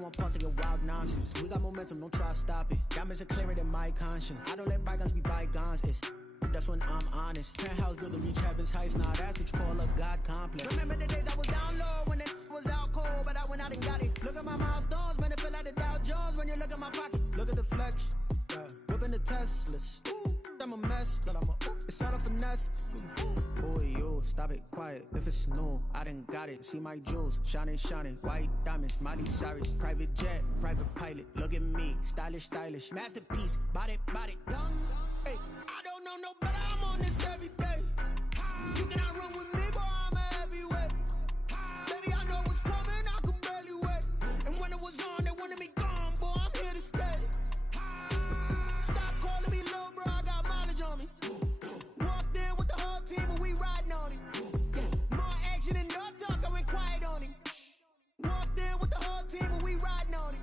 don't want parts of your wild nonsense. We got momentum, don't try to stop it. Diamonds are clearer than my conscience. I don't let bygones be bygones. It's that's when I'm honest. Penthouse built to reach heaven's heights. Now that's what you call a God complex. Remember the days I was down low when it was out cold, but I went out and got it. Look at my milestones, man, it feel like the Dow Jones when you look at my pocket. Look at the flex, whipping the Teslas. I'm a mess, but it's all a finesse. Boy, you stop it, quiet. If it's new, I done got it. See my jewels, shining, shining. White diamonds, Miley Cyrus. Private jet, private pilot. Look at me, stylish, stylish. Masterpiece, body, body. Young, hey, I don't know no better. I'm on this every day. You cannot run with me, boy. I'm a heavyweight. Baby, I know what's coming. I could barely wait. And when it was on, they wanted me gone, boy. I'm here to stay. Stop calling me little bro. I got mileage on me. Walked in with the whole team and we riding on it. More action and no talk. I went quiet on him. Walked in with the whole team and we riding on it.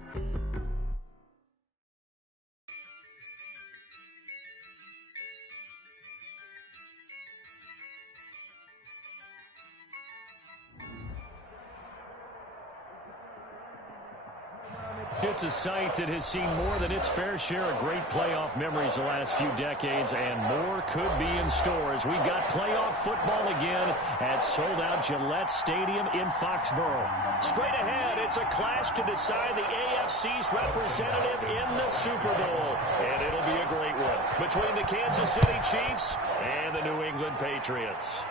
It's a site that has seen more than its fair share of great playoff memories the last few decades, and more could be in store as we've got playoff football again at sold-out Gillette Stadium in Foxborough. Straight ahead, it's a clash to decide the AFC's representative in the Super Bowl, and it'll be a great one between the Kansas City Chiefs and the New England Patriots.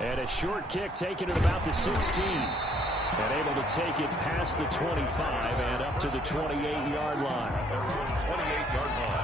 And a short kick taken at about the 16. And able to take it past the 25 and up to the 28-yard line. 28-yard line.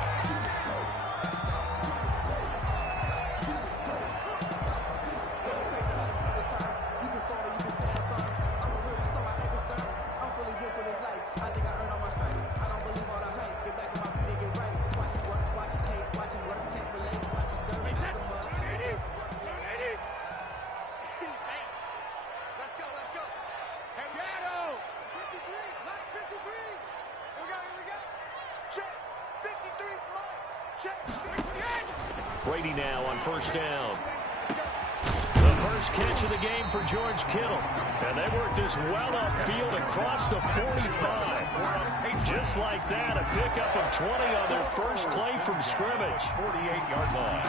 Brady now on first down. The first catch of the game for George Kittle. And they work this well upfield across the 45. Just like that, a pickup of 20 on their first play from scrimmage. 48-yard line.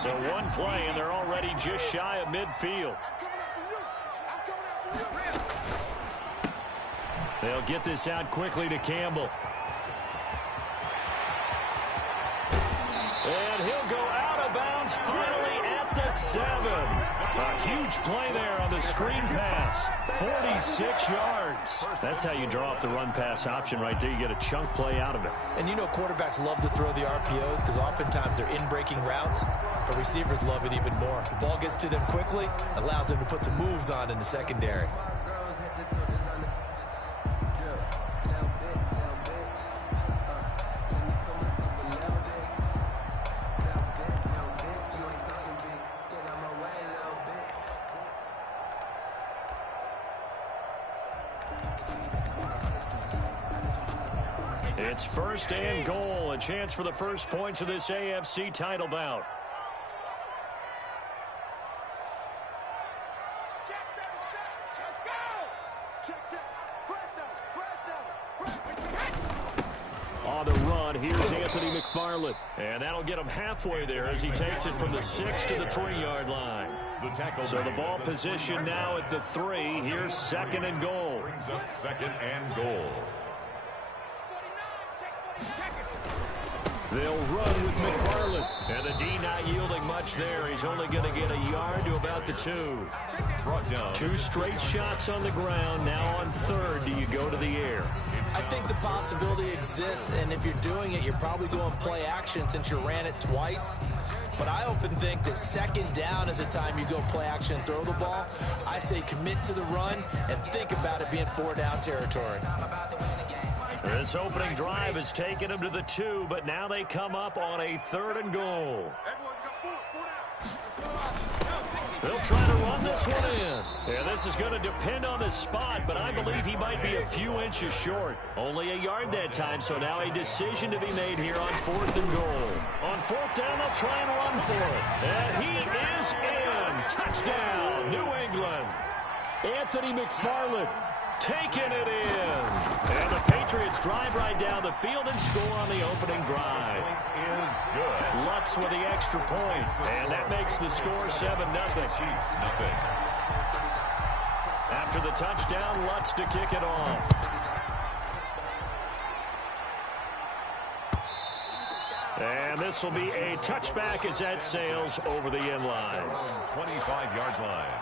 So one play, and they're already just shy of midfield. They'll get this out quickly to Campbell. And he'll go out of bounds finally at the 7. A huge play there on the screen pass. 46 yards. That's how you draw up the run-pass option right there. You get a chunk play out of it. And you know quarterbacks love to throw the RPOs because oftentimes they're in-breaking routes, but receivers love it even more. The ball gets to them quickly, allows them to put some moves on in the secondary. It's first and goal, a chance for the first points of this AFC title bout. On the run, here's Anthony McFarland. And that'll get him halfway there as he takes it from the 6 to the 3-yard line. So the ball position now at the 3. Here's second and goal. Brings up second and goal. They'll run with McFarland. And the D not yielding much there. He's only going to get a yard to about the 2. Brought down. 2 straight shots on the ground. Now on third, do you go to the air? I think the possibility exists, and if you're doing it, you're probably going play action since you ran it twice. But I often think that second down is the time you go play action and throw the ball. I say commit to the run and think about it being 4-down territory. This opening drive has taken them to the 2, but now they come up on a 3rd and goal. They'll try to run this one in. And this is going to depend on the spot, but I believe he might be a few inches short. Only a yard that time, so now a decision to be made here on 4th and goal. On 4th down, they'll try and run for it. And he is in. Touchdown, New England. Anthony McFarland taking it in. And the Patriots drive right down the field and score on the opening drive. Is good. Lutz with the extra point, and that makes the score 7-0. Chiefs, nothing. After the touchdown, Lutz to kick it off. And this will be a touchback as that sails over the end line. 25-yard line.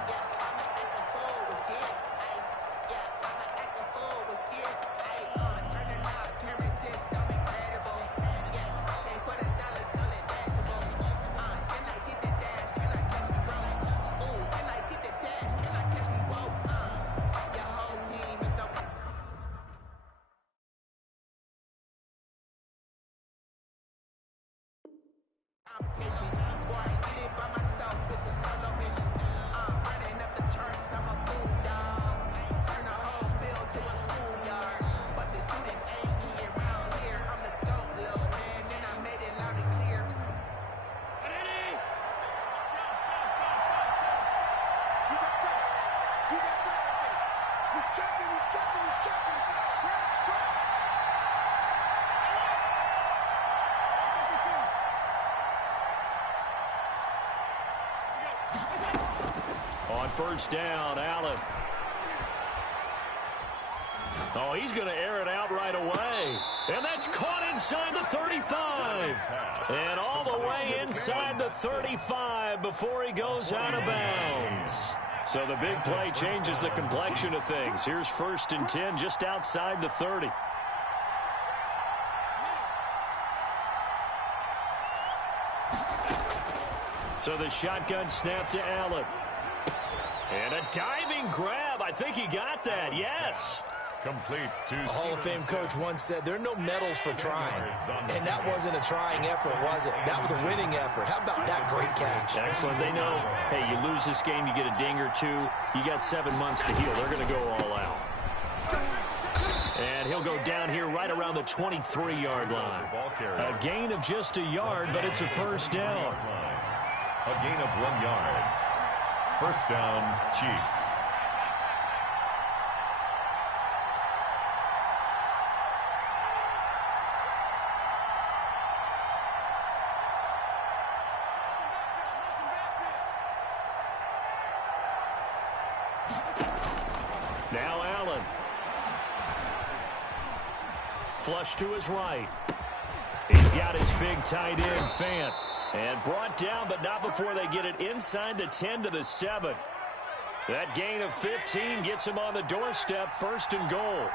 On first down, Allen. Oh, he's going to air it out right away. And that's caught inside the 35. And all the way inside the 35 before he goes out of bounds. So the big play changes the complexion of things. Here's 1st and 10 just outside the 30. So the shotgun snap to Allen. And a diving grab. I think he got that. Yes. Complete to A Hall of Fame coach once said there are no medals for trying. And that wasn't a trying effort, was it? That was a winning effort. How about that great catch? Excellent. They know, hey, you lose this game, you get a ding or two. You got 7 months to heal. They're going to go all out. And he'll go down here right around the 23-yard line. A gain of just a yard, but it's a first down. A gain of 1 yard. First down, Chiefs. Now Allen. Flush to his right. He's got his big tight end, Fant. And brought down, but not before they get it inside the 10 to the 7. That gain of 15 gets him on the doorstep, 1st and goal.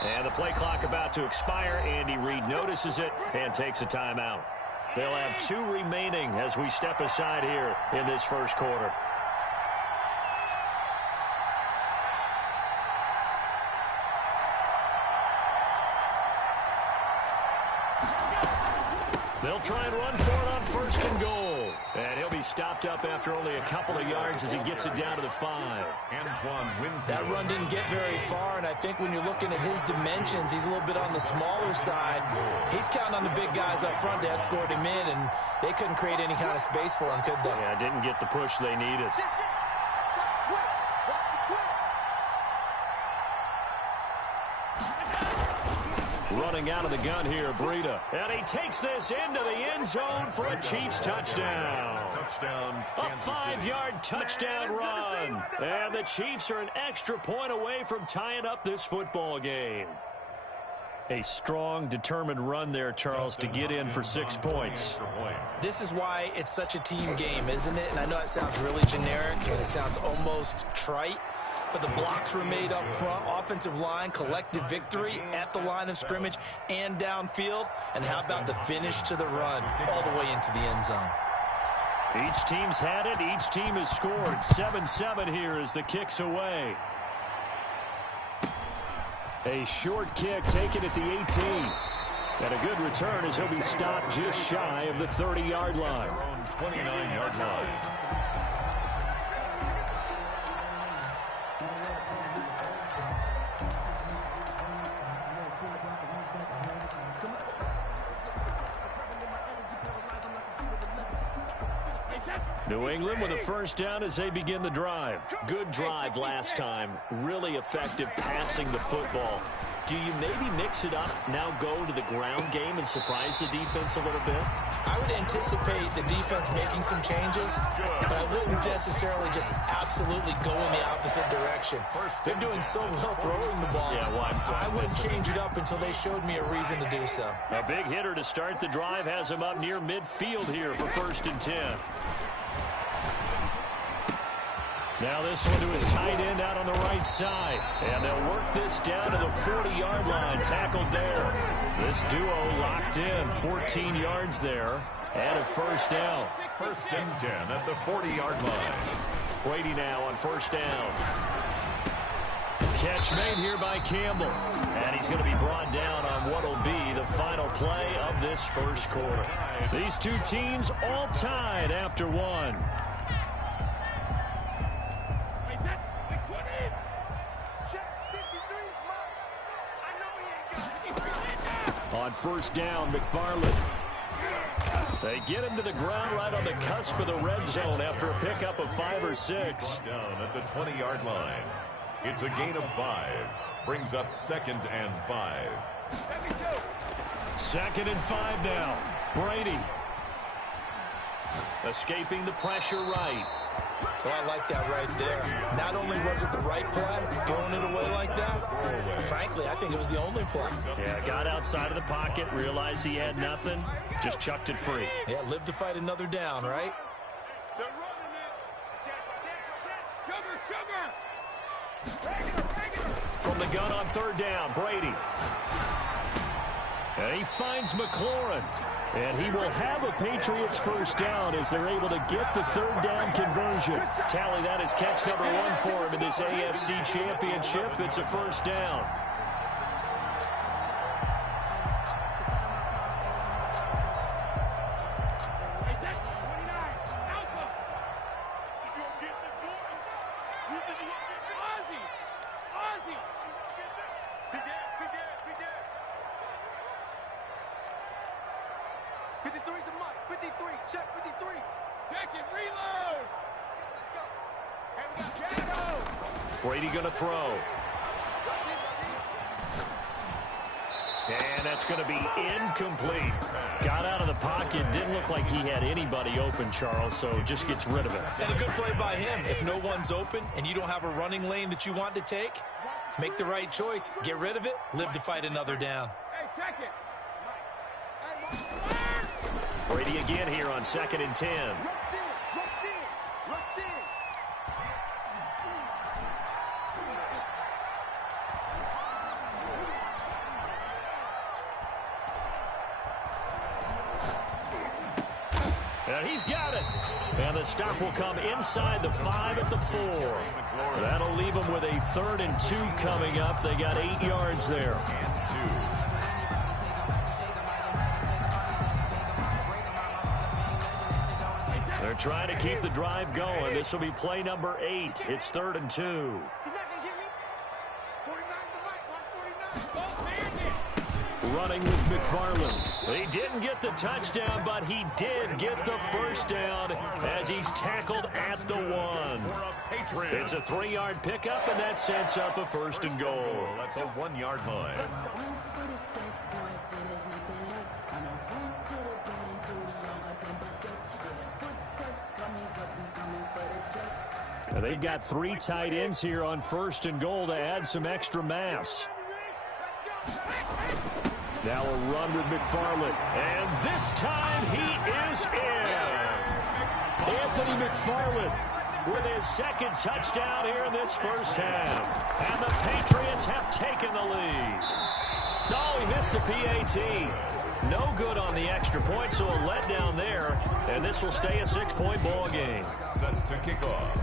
And the play clock about to expire. Andy Reid notices it and takes a timeout. They'll have 2 remaining as we step aside here in this first quarter. They'll try and run for it on 1st and goal. And he'll be stopped up after only a couple of yards as he gets it down to the 5. That run didn't get very far, and I think when you're looking at his dimensions, he's a little bit on the smaller side. He's counting on the big guys up front to escort him in, and they couldn't create any kind of space for him, could they? Yeah, didn't get the push they needed. Running out of the gun here, Breida. And he takes this into the end zone for a Chiefs touchdown. A 5-yard touchdown run. And the Chiefs are an extra point away from tying up this football game. A strong, determined run there, Charles, to get in for 6 points. This is why it's such a team game, isn't it? And I know it sounds really generic and it sounds almost trite. But the blocks were made up front, offensive line, collective victory at the line of scrimmage and downfield. And how about the finish to the run all the way into the end zone? Each team's had it. Each team has scored. 7-7 here as the kick's away. A short kick taken at the 18. And a good return as he'll be stopped just shy of the 30-yard line. 29-yard line. New England with a first down as they begin the drive. Good drive last time. Really effective passing the football. Do you maybe mix it up, now go to the ground game and surprise the defense a little bit? I would anticipate the defense making some changes, but I wouldn't necessarily just absolutely go in the opposite direction. They're doing so well throwing the ball. Yeah, well, I wouldn't change it up until they showed me a reason to do so. A big hitter to start the drive has him up near midfield here for 1st and 10. Now this one to his tight end out on the right side. And they'll work this down to the 40-yard line. Tackled there. This duo locked in. 14 yards there. And a first down. 1st and 10 at the 40-yard line. Brady now on first down. Catch made here by Campbell. And he's going to be brought down on what will be the final play of this first quarter. These two teams all tied after one. On first down, McFarland. They get him to the ground right on the cusp of the red zone after a pickup of 5 or 6. Down at the 20-yard line. It's a gain of 5. Brings up 2nd and 5. 2nd and 5 now. Brady. Escaping the pressure right. Well, I like that right there. Not only was it the right play, throwing it away like that, frankly, I think it was the only play. Yeah, got outside of the pocket, realized he had nothing, just chucked it free. Yeah, live to fight another down, right? They're running it. Sugar. From the gun on 3rd down, Brady. And he finds McLaurin. And he will have a Patriots first down as they're able to get the 3rd down conversion. Tally that as catch number 1 for him in this AFC Championship. It's a first down. Brady going to throw. And that's going to be incomplete. Got out of the pocket. Didn't look like he had anybody open, Charles, so just gets rid of it. And a good play by him. If no one's open and you don't have a running lane that you want to take, make the right choice. Get rid of it. Live to fight another down. Brady again here on 2nd and 10. And he's got it. And the stop will come inside the 5 at the 4. That'll leave them with a 3rd and 2 coming up. They got 8 yards there. They're trying to keep the drive going. This will be play number 8. It's 3rd and 2. Running with McFarland. He didn't get the touchdown, but he did get the first down as he's tackled at the 1. It's a 3-yard pickup, and that sets up a 1st and goal. At the 1-yard line. And they've got 3 tight ends here on 1st and goal to add some extra mass. Now a run with McFarland. And this time he is in. Anthony McFarland with his 2nd touchdown here in this first half. And the Patriots have taken the lead. Oh, he missed the PAT. No good on the extra point, so a letdown there. And this will stay a 6-point ball game. Set to kick off.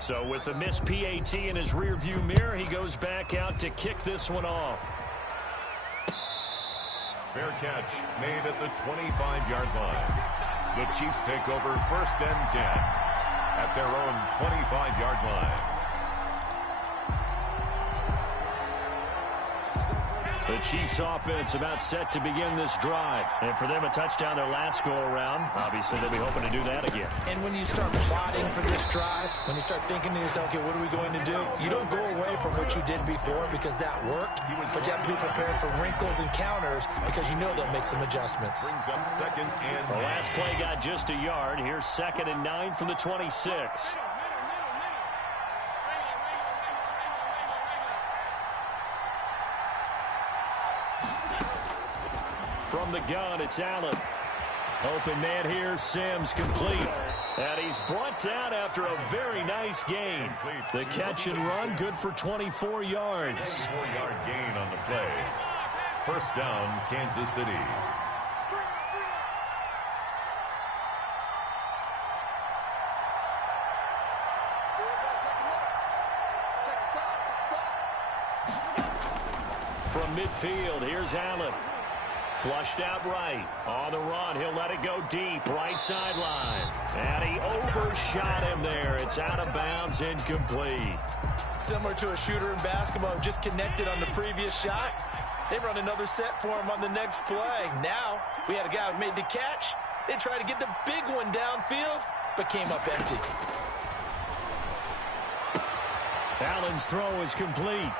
So with the missed PAT in his rearview mirror, he goes back out to kick this one off. Fair catch made at the 25-yard line. The Chiefs take over 1st and 10 at their own 25-yard line. The Chiefs offense about set to begin this drive. And for them, a touchdown their last go-around. Obviously, they'll be hoping to do that again. And when you start plotting for this drive, when you start thinking to yourself, okay, what are we going to do? You don't go away from what you did before because that worked, but you have to be prepared for wrinkles and counters because you know they'll make some adjustments. Brings up 2nd and 9. The last play got just a yard. Here's 2nd and 9 from the 26. From the gun, it's Allen. Open man here, Sims complete. And he's brought down after a very nice gain. The catch and run, good for 24 yards. 4-yard gain on the play. 1st down, Kansas City. From midfield, here's Allen. Flushed out right. On the run, he'll let it go deep. Right sideline. And he overshot him there. It's out of bounds, incomplete. Similar to a shooter in basketball, just connected on the previous shot. They run another set for him on the next play. Now, we had a guy who made the catch. They tried to get the big one downfield, but came up empty. Allen's throw is complete.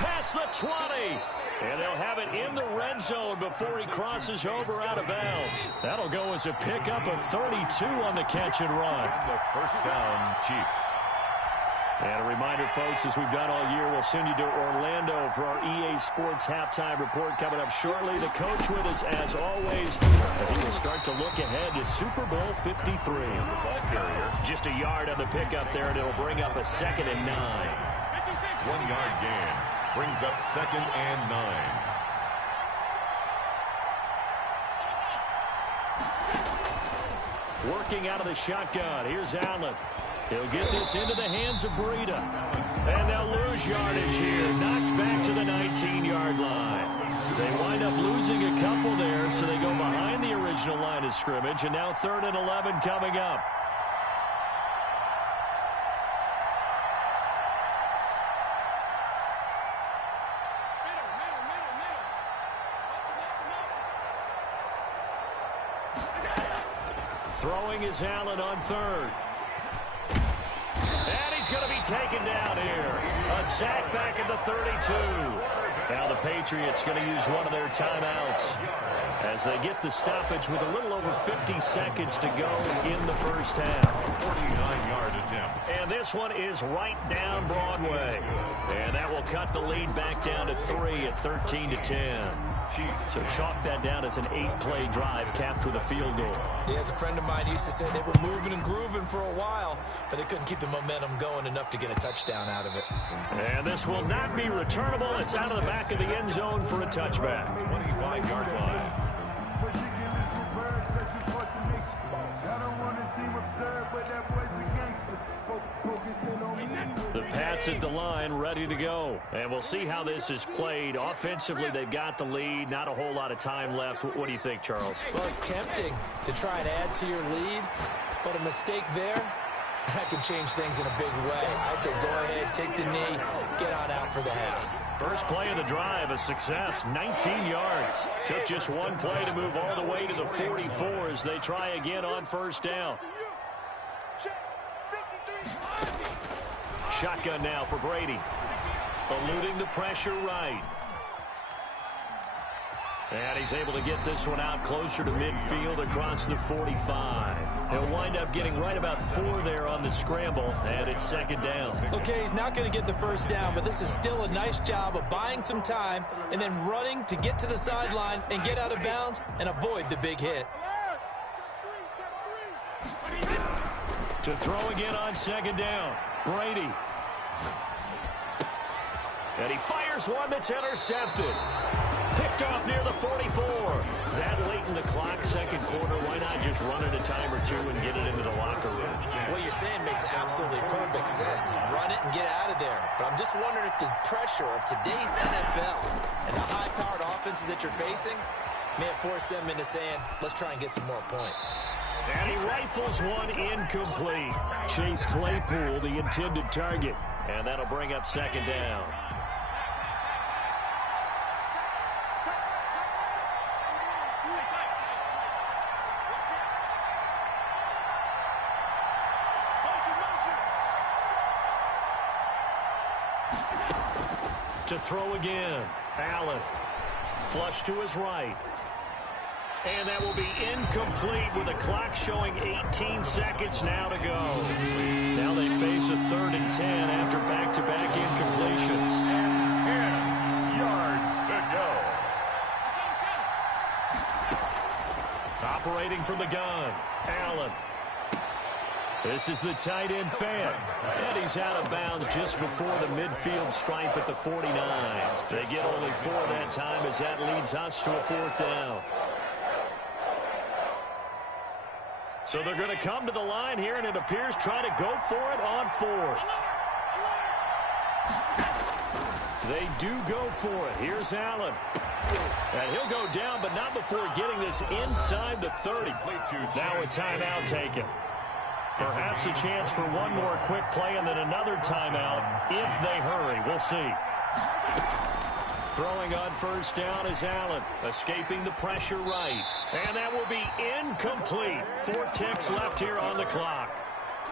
Past the 20. And they'll have it in the red zone before he crosses over out of bounds. That'll go as a pickup of 32 on the catch and run. The 1st down, Chiefs. And a reminder, folks, as we've done all year, we'll send you to Orlando for our EA Sports halftime report coming up shortly. The coach with us, as always, and he will start to look ahead to Super Bowl 53. Ball carrier. Just a yard on the pickup there, and it'll bring up a 2nd and 9. 1-yard gain. Brings up 2nd and 9. Working out of the shotgun. Here's Allen. He'll get this into the hands of Breida. And they'll lose yardage here. Knocked back to the 19-yard line. They wind up losing a couple there, so they go behind the original line of scrimmage. And now 3rd and 11 coming up. Throwing is Allen on 3rd. And he's going to be taken down here. A sack back at the 32. Now the Patriots going to use one of their timeouts as they get the stoppage with a little over 50 seconds to go in the first half. 49-yard attempt. And this one is right down Broadway. And that will cut the lead back down to 3 at 13-10. So chalk that down as an 8-play drive capped with a field goal. Yeah, as a friend of mine used to say, they were moving and grooving for a while, but they couldn't keep the momentum going enough to get a touchdown out of it. And this will not be returnable. It's out of the back of the end zone for a touchback. 25-yard line. The Pats at the line, ready to go. And we'll see how this is played. Offensively, they've got the lead. Not a whole lot of time left. What do you think, Charles? Well, it's tempting to try and add to your lead, but a mistake there, that can change things in a big way. I say go ahead, take the knee, get on out for the half. First play of the drive, a success, 19 yards. Took just one play to move all the way to the 44 as they try again on 1st down. Shotgun now for Brady. Eluding the pressure right. And he's able to get this one out closer to midfield across the 45. He'll wind up getting right about 4 there on the scramble, and it's 2nd down. Okay, he's not going to get the 1st down, but this is still a nice job of buying some time and then running to get to the sideline and get out of bounds and avoid the big hit. To throw again on 2nd down, Brady. And he fires one that's intercepted. Picked off near the 44. That late in the clock, 2nd quarter, why not just run it a time or two and get it into the locker room? What you're saying makes absolutely perfect sense. Run it and get out of there. But I'm just wondering if the pressure of today's NFL and the high-powered offenses that you're facing may have forced them into saying, let's try and get some more points. And he rifles one incomplete. Chase Claypool, the intended target. And that'll bring up 2nd down. To throw again. Allen. Flush to his right. And that will be incomplete with the clock showing 18 seconds now to go. Now they face a 3rd and 10 after back-to-back incompletions. 10 yards to go. Operating from the gun. Allen. This is the tight end fan. And he's out of bounds just before the midfield stripe at the 49. They get only 4 that time as that leads us to a 4th down. So they're going to come to the line here, and it appears trying to go for it on 4th. They do go for it. Here's Allen. And he'll go down, but not before getting this inside the 30. Now a timeout taken. Perhaps a chance for one more quick play and then another timeout if they hurry. We'll see. Throwing on 1st down is Allen, escaping the pressure right. And that will be incomplete. 4 ticks left here on the clock.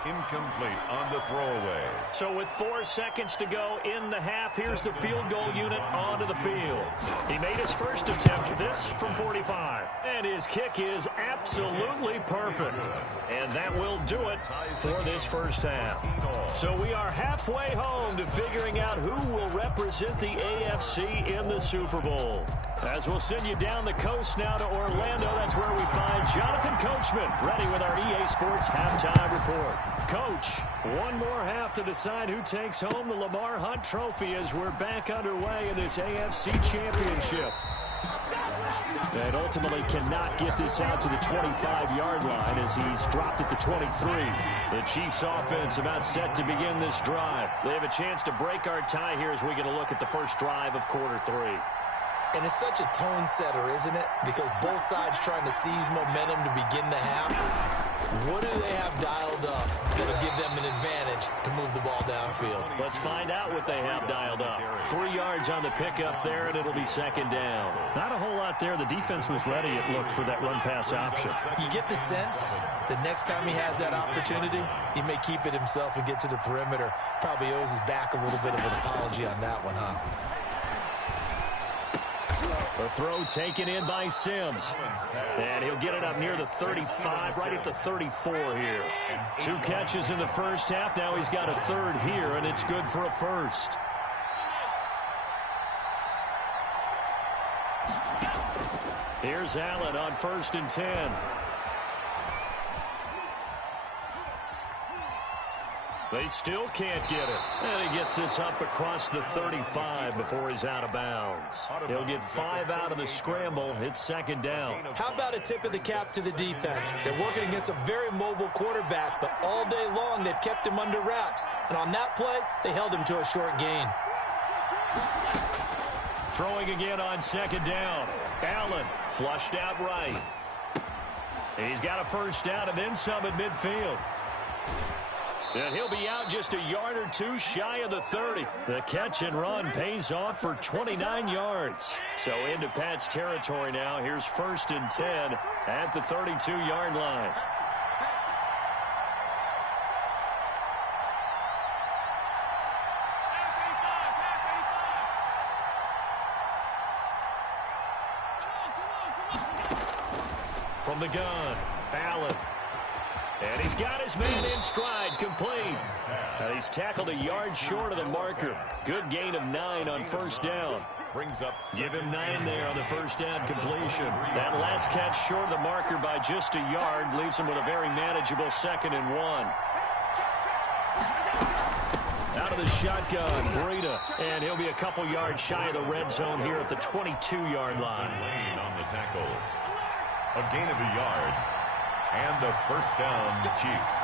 Incomplete on the throwaway. So with 4 seconds to go in the half, here's the field goal unit onto the field. He made his first attempt, this from 45. And his kick is absolutely perfect. And that will do it for this first half. So we are halfway home to figuring out who will represent the AFC in the Super Bowl. As we'll send you down the coast now to Orlando, that's where we find Jonathan Coachman, ready with our EA Sports Halftime Report. Coach, one more half to decide who takes home the Lamar Hunt Trophy as we're back underway in this AFC Championship. And ultimately cannot get this out to the 25-yard line as he's dropped at the 23. The Chiefs offense about set to begin this drive. They have a chance to break our tie here as we get a look at the first drive of quarter 3. And it's such a tone setter, isn't it? Because both sides trying to seize momentum to begin the half. What do they have dialed up that'll give them an advantage to move the ball downfield? Let's find out what they have dialed up. 3 yards on the pickup there, and it'll be 2nd down. Not a whole lot there. The defense was ready, it looked, for that run-pass option. You get the sense that next time he has that opportunity, he may keep it himself and get to the perimeter. Probably owes his back a little bit of an apology on that one, huh? The throw taken in by Sims. And he'll get it up near the 35, right at the 34 here. 2 catches in the first half. Now he's got a 3rd here, and it's good for a 1st. Here's Allen on 1st and 10. They still can't get it. And he gets this up across the 35 before he's out of bounds. He'll get 5 out of the scramble. It's 2nd down. How about a tip of the cap to the defense? They're working against a very mobile quarterback, but all day long they've kept him under wraps. And on that play, they held him to a short gain. Throwing again on 2nd down. Allen flushed out right. He's got a 1st down and then some at midfield. And he'll be out just a yard or 2 shy of the 30. The catch and run pays off for 29 yards. So into Pat's territory now. Here's 1st and 10 at the 32-yard line. From the gun, Allen. And he's got his man in stride, complete. Now he's tackled a yard short of the marker. Good gain of 9 on 1st down. Brings up. Give him 9 there on the 1st down completion. That last catch short of the marker by just a yard leaves him with a very manageable 2nd and 1. Out of the shotgun, Breida. And he'll be a couple yards shy of the red zone here at the 22-yard line. Lane on the tackle. A gain of a yard. And the 1st down, the Chiefs.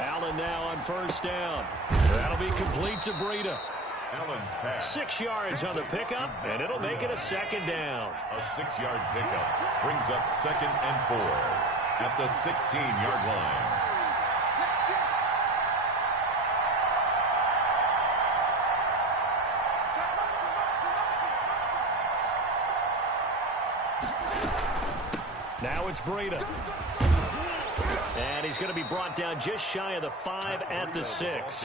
Allen now on 1st down. That'll be complete to Breida. Allen's pass. 6 yards on the pickup, and it'll make it a 2nd down. A 6-yard pickup brings up 2nd and 4 at the 16-yard line. Now it's Breida. And he's going to be brought down just shy of the 5 at the 6.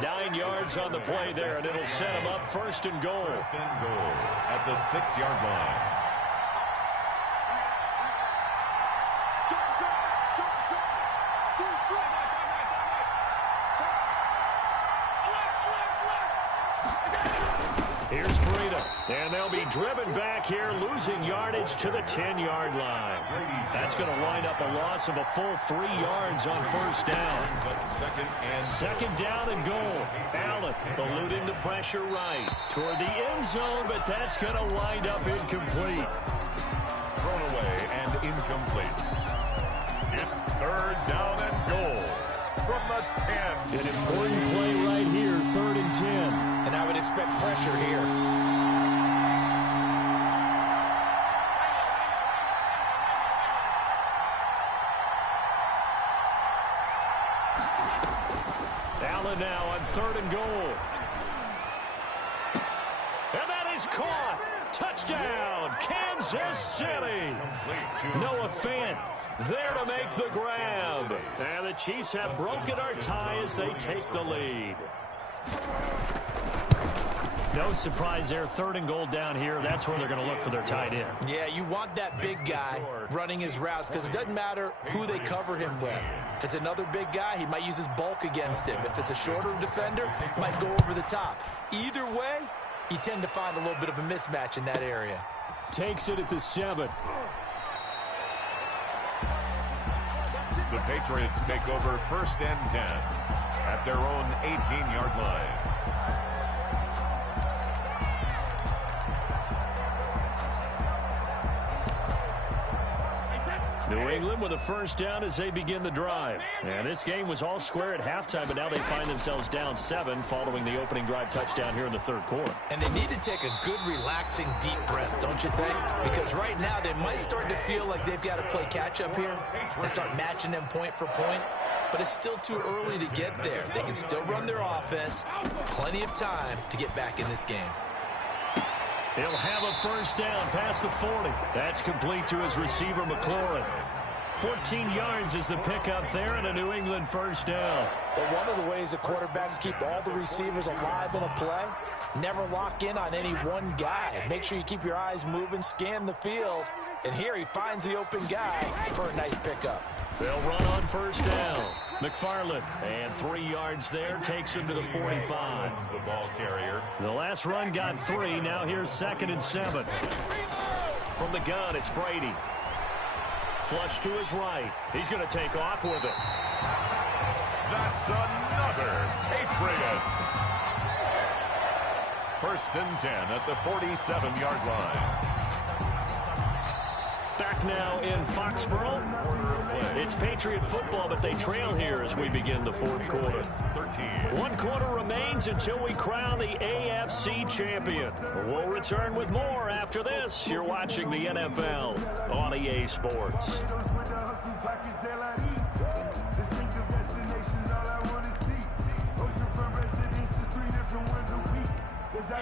9 yards on the play there, and it'll set him up first and goal. First and goal at the 6-yard line. Here's Breida, and they'll be driven back here, losing yardage to the 10-yard line. That's going to wind up a loss of a full 3 yards on first down. Second down and goal. Allen eluding the pressure right toward the end zone, but that's going to wind up incomplete. Thrown away and incomplete. It's third down and goal from the 10. An important play right here, 3rd and 10. And I would expect pressure here. Allen now on 3rd and goal. And that is caught. Touchdown, Kansas City. Noah Fant there to make the grab. And the Chiefs have broken our tie as they take the lead. No surprise there, 3rd and goal down here. That's where they're going to look for their tight end. Yeah, you want that big guy running his routes because it doesn't matter who they cover him with. If it's another big guy, he might use his bulk against him. If it's a shorter defender, he might go over the top. Either way, you tend to find a little bit of a mismatch in that area. Takes it at the 7. The Patriots take over 1st and 10 at their own 18-yard line. New England with a first down as they begin the drive. And this game was all square at halftime, but now they find themselves down 7 following the opening drive touchdown here in the 3rd quarter. And they need to take a good, relaxing, deep breath, don't you think? Because right now they might start to feel like they've got to play catch-up here and start matching them point for point. But it's still too early to get there. They can still run their offense. Plenty of time to get back in this game. He'll have a first down past the 40. That's complete to his receiver, McLaurin. 14 yards is the pickup there and a New England first down. But one of the ways that quarterbacks keep all the receivers alive in a play, never lock in on any one guy. Make sure you keep your eyes moving, scan the field. And here he finds the open guy for a nice pickup. They'll run on first down. McFarland, and 3 yards there, takes him to the 45. The ball carrier. The last run got 3. Now here's 2nd and 7. From the gun, it's Brady. Flush to his right. He's going to take off with it. That's another Patriots. 1st and 10 at the 47-yard line. Back now in Foxborough. It's Patriot football, but they trail here as we begin the 4th quarter. 1 quarter remains until we crown the AFC champion. We'll return with more after this. You're watching the NFL on EA Sports.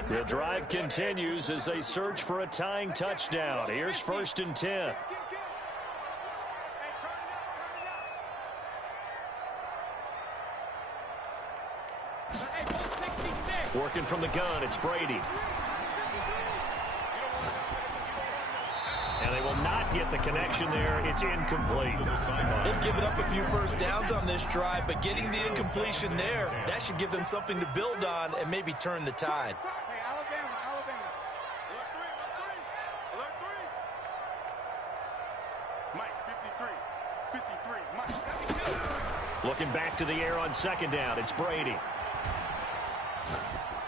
The drive continues as they search for a tying touchdown. Here's 1st and 10. Working from the gun, it's Brady. And they will not get the connection there. It's incomplete. They've given up a few first downs on this drive, but getting the incompletion there, that should give them something to build on and maybe turn the tide. Looking back to the air on 2nd down, it's Brady.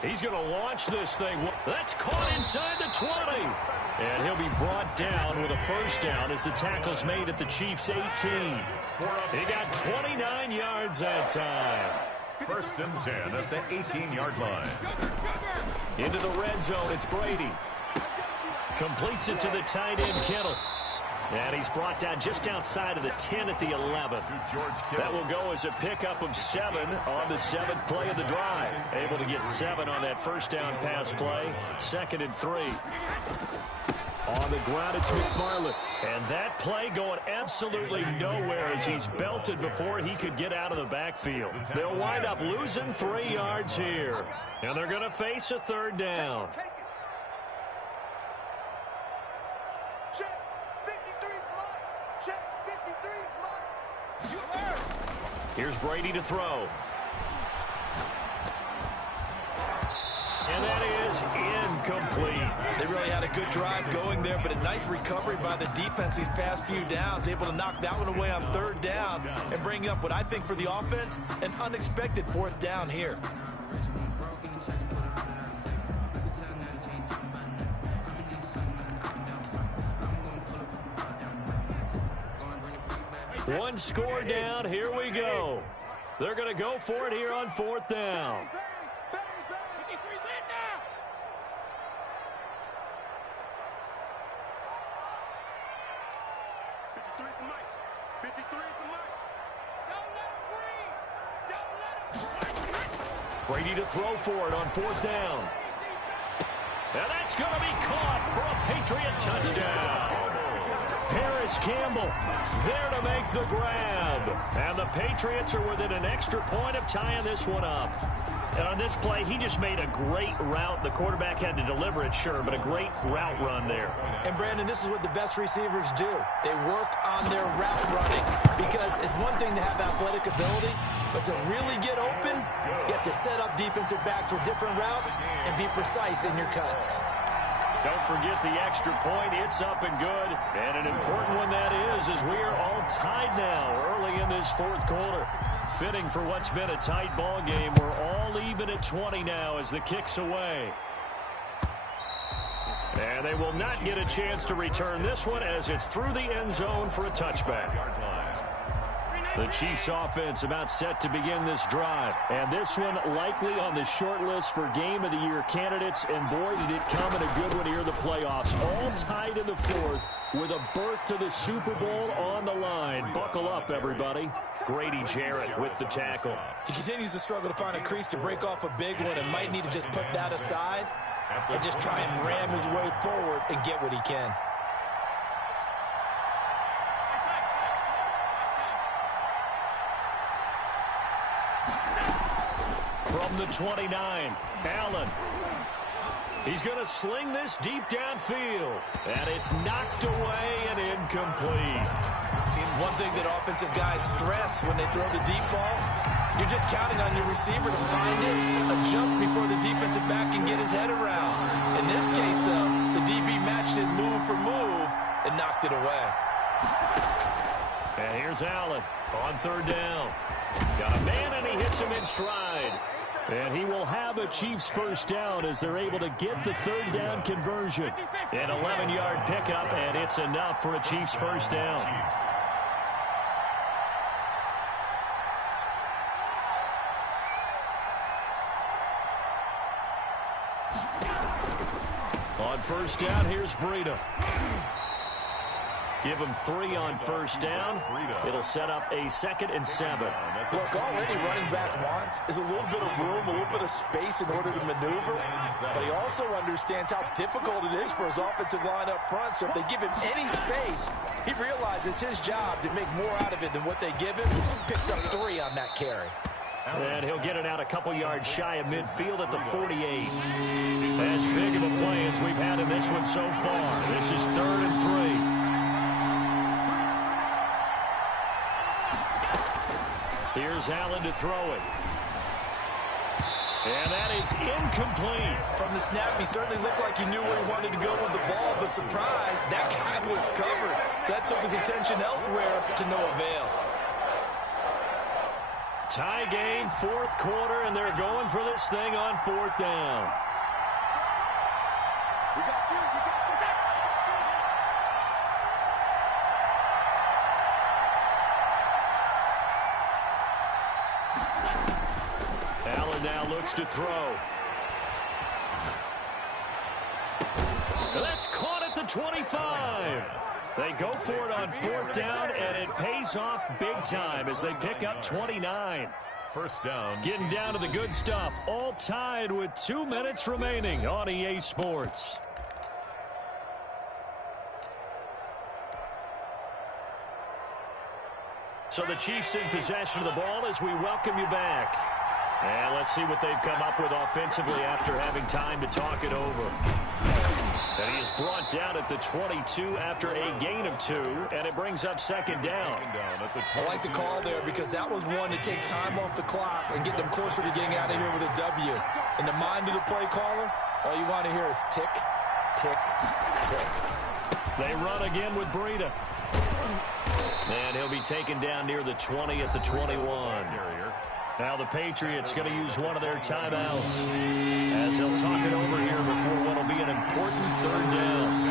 He's going to launch this thing. That's caught inside the 20. And he'll be brought down with a first down as the tackle's made at the Chiefs' 18. He got 29 yards that time. 1st and 10 at the 18-yard line. Into the red zone, it's Brady. Completes it to the tight end, Kittle. And he's brought down just outside of the 10 at the 11. That will go as a pickup of 7 on the 7th play of the drive. Able to get 7 on that first down pass play. 2nd and 3. On the ground, it's McFarland. And that play going absolutely nowhere as he's belted before he could get out of the backfield. They'll wind up losing 3 yards here. And they're going to face a third down. Check. 53's mine. Check. 53's mine. You heard. Here's Brady to throw. And that is incomplete. They really had a good drive going there, but a nice recovery by the defense these past few downs, able to knock that one away on third down and bring up what I think for the offense, an unexpected fourth down here. One score down. Here we go. They're going to go for it here on fourth down. Brady to throw for it on fourth down. And that's going to be caught for a Patriot touchdown. Paris Campbell there to make the grab. And the Patriots are within an extra point of tying this one up. And on this play, he just made a great route. The quarterback had to deliver it, sure, but a great route run there. And, Brandon, this is what the best receivers do. They work on their route running because it's one thing to have athletic ability, but to really get open, you have to set up defensive backs with different routes and be precise in your cuts. Don't forget the extra point. It's up and good. And an important one that is, as we are all tied now early in this fourth quarter. Fitting for what's been a tight ball game. We're all even at 20 now as the kick's away. And they will not get a chance to return this one as it's through the end zone for a touchback. The Chiefs offense about set to begin this drive. And this one likely on the short list for Game of the Year candidates. And boy, did it come in a good one here in the playoffs. All tied in the fourth with a berth to the Super Bowl on the line. Buckle up, everybody. Grady Jarrett with the tackle. He continues to struggle to find a crease to break off a big one and might need to just put that aside and just try and ram his way forward and get what he can. From the 29, Allen. He's going to sling this deep downfield. And it's knocked away and incomplete. One thing that offensive guys stress when they throw the deep ball, you're just counting on your receiver to find it, adjust before the defensive back can get his head around. In this case, though, the DB matched it move for move and knocked it away. And here's Allen on third down. Got a man, and he hits him in stride. And he will have a Chiefs first down as they're able to get the third down conversion. An 11-yard pickup, and it's enough for a Chiefs first down. On first down, here's Breida. Give him 3 on first down. It'll set up a 2nd and 7. Look, all any running back wants is a little bit of room, a little bit of space in order to maneuver. But he also understands how difficult it is for his offensive line up front. So if they give him any space, he realizes his job to make more out of it than what they give him. Picks up 3 on that carry. And he'll get it out a couple yards shy of midfield at the 48. As big of a play as we've had in this one so far. This is 3rd and 3. Here's Allen to throw it. And that is incomplete. From the snap, he certainly looked like he knew where he wanted to go with the ball, but surprise, that guy was covered. So that took his attention elsewhere to no avail. Tie game, 4th quarter, and they're going for this thing on 4th down. Allen now looks to throw. And that's caught at the 25. They go for it on 4th down, and it pays off big time as they pick up 29. First down. Getting down to the good stuff. All tied with 2 minutes remaining on EA Sports. So the Chiefs in possession of the ball as we welcome you back. And let's see what they've come up with offensively after having time to talk it over. And he is brought down at the 22 after a gain of 2, and it brings up second down. I like the call there because that was one to take time off the clock and get them closer to getting out of here with a W. In the mind of the play caller, all you want to hear is tick, tick, tick. They run again with Breida. And he'll be taken down near the 20 at the 21. Now the Patriots going to use one of their timeouts as they'll talk it over here before what will be an important third down.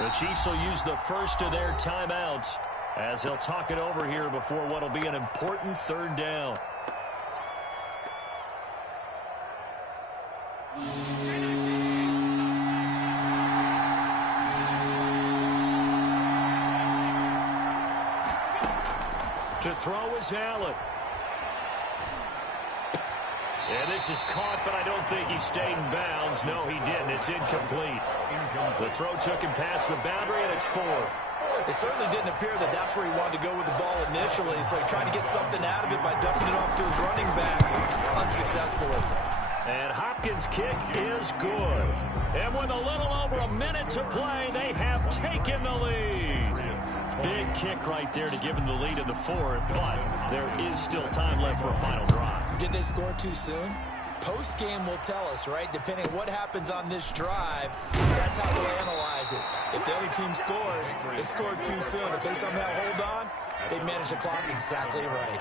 The Chiefs will use the first of their timeouts as they'll talk it over here before what will be an important third down. To throw is Allen. And this is caught, but I don't think he stayed in bounds. No, he didn't. It's incomplete. The throw took him past the boundary, and it's 4th. It certainly didn't appear that that's where he wanted to go with the ball initially, so he tried to get something out of it by dumping it off to his running back unsuccessfully. And Hopkins' kick is good. And with a little over a minute to play, they have taken the lead. Big kick right there to give them the lead in the 4th, but there is still time left for a final drive. Did they score too soon? Post-game will tell us, right? Depending on what happens on this drive, that's how we'll analyze it. If the other team scores, they scored too soon. If they somehow hold on, they manage the clock exactly right.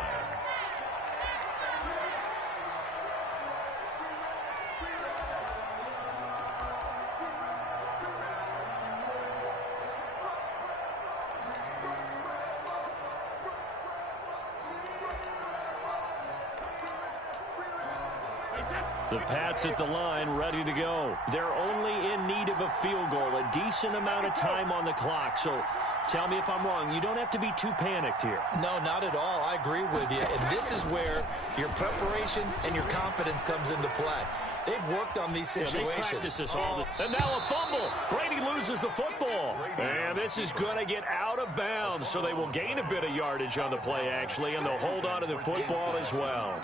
The Pats at the line, ready to go. They're only in need of a field goal, a decent amount of time on the clock. So tell me if I'm wrong. You don't have to be too panicked here. No, not at all. I agree with you. And this is where your preparation and your confidence comes into play. They've worked on these situations. They practice this all the... And now a fumble. Brady loses the football. And this is going to get out of bounds. So they will gain a bit of yardage on the play, actually, and they'll hold on to the football as well.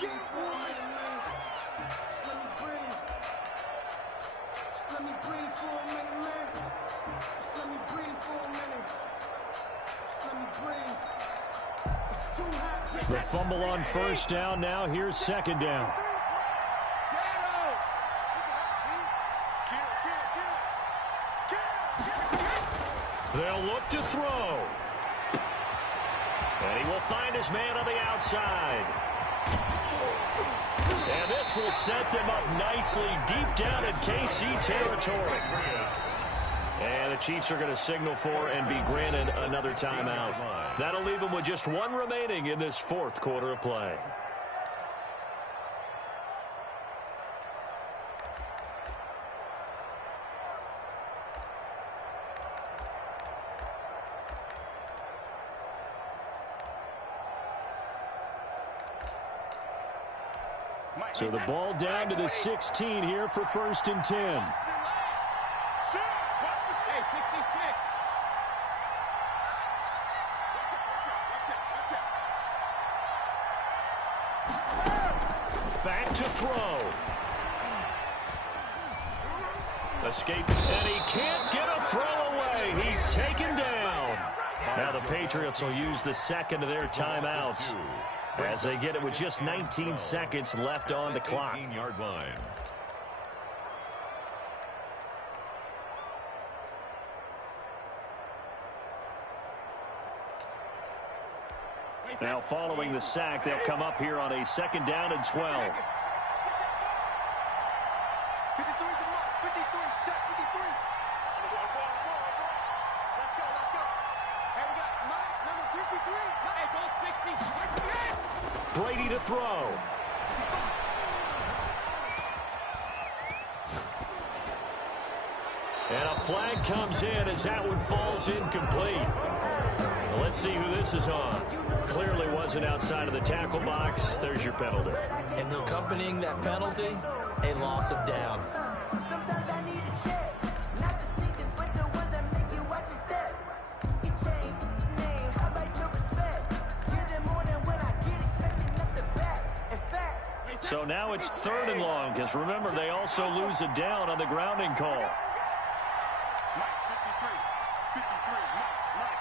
The fumble on first down. Now here's second down. They'll look to throw. And he will find his man on the outside. And this will set them up nicely deep down in KC territory. And the Chiefs are going to signal for and be granted another timeout. That'll leave them with just one remaining in this 4th quarter of play. So the ball down to the 16 here for 1st and 10. Back to throw. Escape, and he can't get a throw away. He's taken down. Now the Patriots will use the second of their timeouts as they get it with just 19 seconds left on the clock. 18-yard line. Now following the sack, they'll come up here on a 2nd down and 12. 53 is the mark. 53. Check 53. Let's go. Let's go. Hey, we got number 53. Hey, go 60. Brady to throw. And a flag comes in as that one falls incomplete. Well, let's see who this is on. Clearly wasn't outside of the tackle box. There's your penalty. And accompanying that penalty, a loss of down. Sometimes I need a check, not the sneakers, but the ones that make you watch your step. Your chain, name, how about your respect? Give them more than when I get expecting up the back. In fact, So now it's 3rd and long, because remember, they also lose a down on the grounding call. Mike, 53. 53, Mike.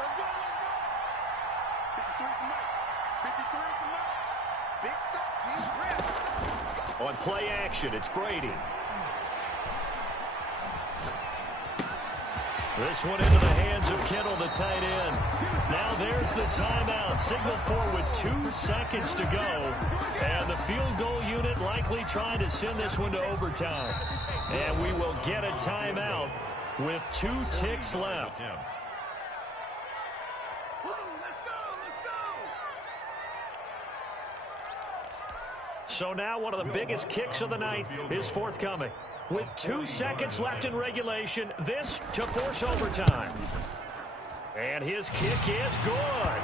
Let's go, let's go. 53 to Mike. 53 to Mike. Big stop, G. On play action, it's Brady. This one into the hands of Kittle, the tight end. Now there's the timeout. Signal for with 2 seconds to go. And the field goal unit likely trying to send this one to overtime. And we will get a timeout with 2 ticks left. So now one of the biggest kicks of the night is forthcoming. With 2 seconds left in regulation, this to force overtime. And his kick is good.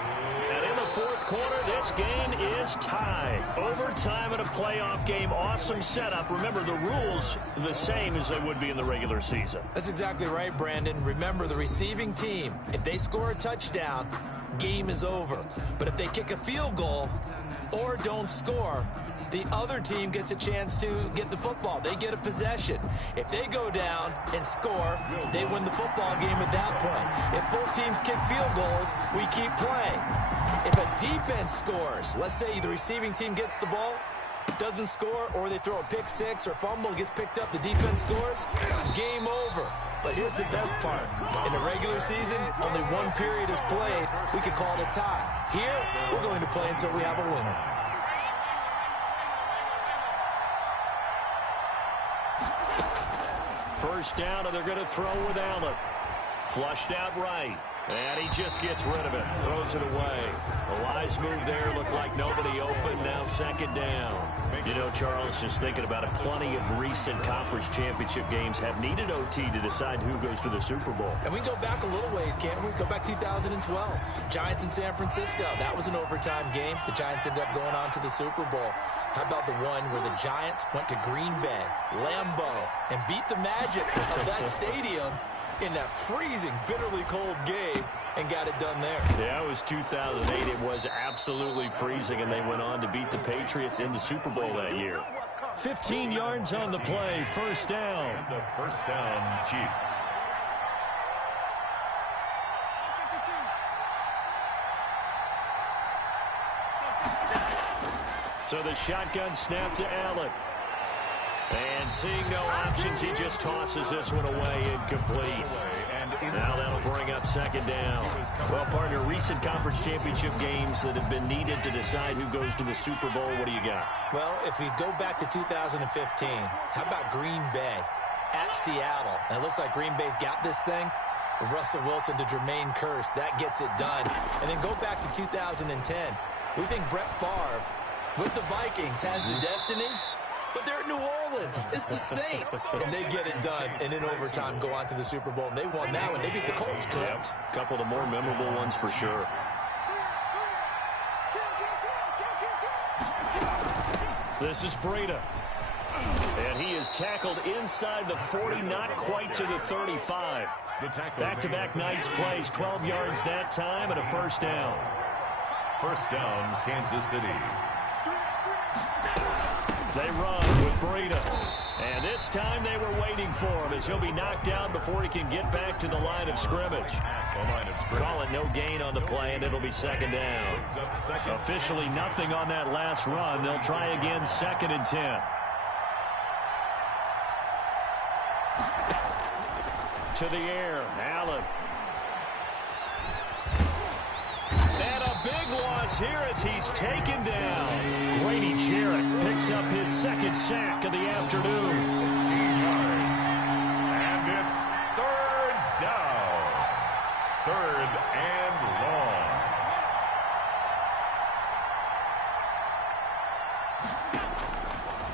And in the 4th quarter, this game is tied. Overtime in a playoff game, awesome setup. Remember, the rules the same as they would be in the regular season. That's exactly right, Brandon. Remember, the receiving team, if they score a touchdown, game is over. But if they kick a field goal or don't score, the other team gets a chance to get the football. They get a possession. If they go down and score, they win the football game at that point. If both teams kick field goals, we keep playing. If a defense scores, let's say the receiving team gets the ball, doesn't score, or they throw a pick six or fumble, gets picked up, the defense scores, game over. But here's the best part. In the regular season, only 1 period is played. We could call it a tie. Here, we're going to play until we have a winner. First down, and they're going to throw with Allen. Flushed out right. And he just gets rid of it. Throws it away. A wise move there. Looked like nobody open. Now 2nd down. You know, Charles, just thinking about it, plenty of recent conference championship games have needed OT to decide who goes to the Super Bowl. And we go back a little ways, can't we? Go back 2012. Giants in San Francisco. That was an overtime game. The Giants ended up going on to the Super Bowl. How about the one where the Giants went to Green Bay, Lambeau, and beat the Magic of that stadium in that freezing, bitterly cold game and got it done there. Yeah, it was 2008. It was absolutely freezing, and they went on to beat the Patriots in the Super Bowl that year. 15 yards on the play, 1st down. The 1st down, Chiefs. So the shotgun snap to Allen. And seeing no options, he just tosses this one away, incomplete. Now that'll bring up 2nd down. Well, partner, recent conference championship games that have been needed to decide who goes to the Super Bowl, what do you got? Well, if we go back to 2015, how about Green Bay at Seattle? And it looks like Green Bay's got this thing. Russell Wilson to Jermaine Kearse, that gets it done. And then go back to 2010. We think Brett Favre with the Vikings has the destiny, but they're in New Orleans. It's the Saints. And they get it done. And in overtime, go on to the Super Bowl. And they won that one. They beat the Colts, correct? Yep. A couple of the more memorable ones for sure. This is Breida. And he is tackled inside the 40, not quite to the 35. Back-to-back nice plays. 12 yards that time and a 1st down. 1st down, Kansas City. They run with Breida. And this time they were waiting for him as he'll be knocked down before he can get back to the line of scrimmage. Call it no gain on the play, and it'll be 2nd down. Officially nothing on that last run. They'll try again 2nd and 10. To the air, Allen. And a big loss here as he's taken down. Grady Jarrett picks up his 2nd sack of the afternoon. 16 yards. And it's 3rd down. 3rd and long.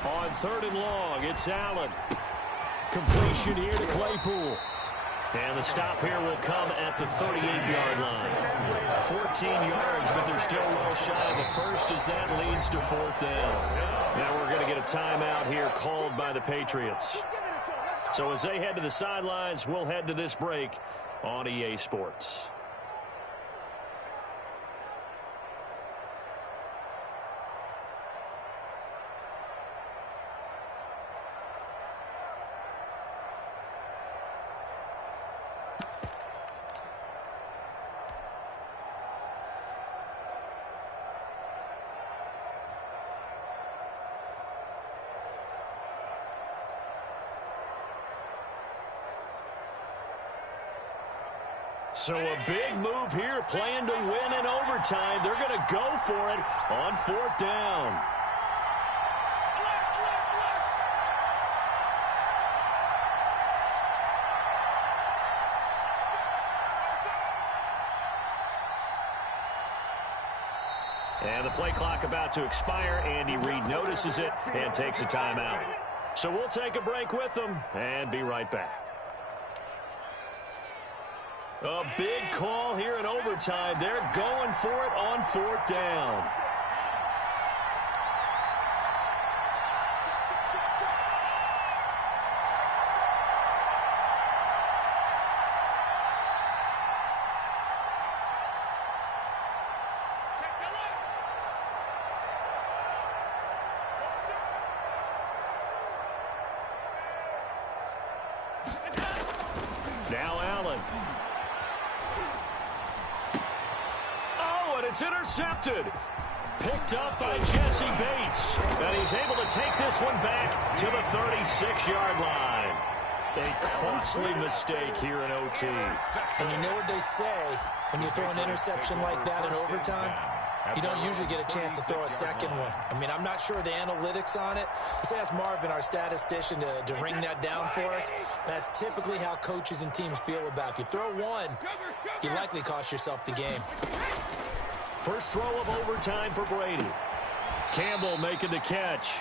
On 3rd and long, it's Allen. Completion here to Claypool. And the stop here will come at the 38-yard line. 14 yards, but they're still well shy of a first as that leads to 4th down. Now we're going to get a timeout here called by the Patriots. So as they head to the sidelines, we'll head to this break on EA Sports. So a big move here, playing to win in overtime. They're going to go for it on 4th down. And the play clock about to expire. Andy Reid notices it and takes a timeout. So we'll take a break with them and be right back. A big call here in overtime. They're going for it on 4th down. Now Allen. It's intercepted. Picked up by Jesse Bates. And he's able to take this one back to the 36-yard line. A costly mistake here in OT. And you know what they say, when you throw an interception like that in overtime, you don't usually get a chance to throw a second one. I mean, I'm not sure of the analytics on it. Let's ask Marvin, our statistician, to ring that down for us. That's typically how coaches and teams feel about you. Throw one, you likely cost yourself the game. First throw of overtime for Brady. Campbell making the catch.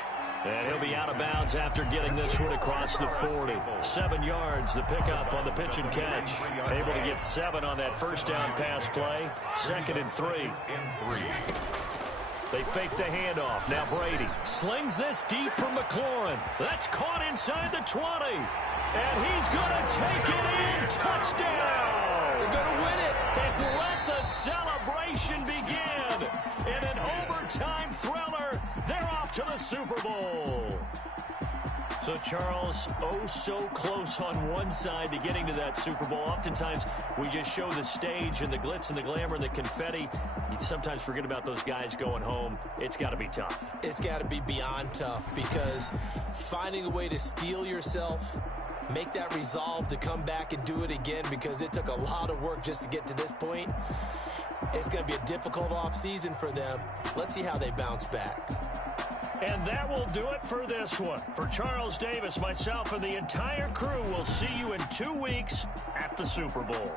And he'll be out of bounds after getting this one across the 40. 7 yards, the pickup on the pitch and catch. Able to get 7 on that first down pass play. 2nd and 3. They fake the handoff. Now Brady slings this deep from McLaurin. That's caught inside the 20. And he's going to take it in. Touchdown. They're going to win it. And let the celebration begin. In an overtime thriller, they're off to the Super Bowl. So, Charles, oh so close on one side to getting to that Super Bowl. Oftentimes, we just show the stage and the glitz and the glamour and the confetti. You sometimes forget about those guys going home. It's got to be tough. It's got to be beyond tough, because finding a way to steel yourself, make that resolve to come back and do it again, because it took a lot of work just to get to this point. It's going to be a difficult offseason for them. Let's see how they bounce back. And that will do it for this one. For Charles Davis, myself, and the entire crew, we'll see you in 2 weeks at the Super Bowl.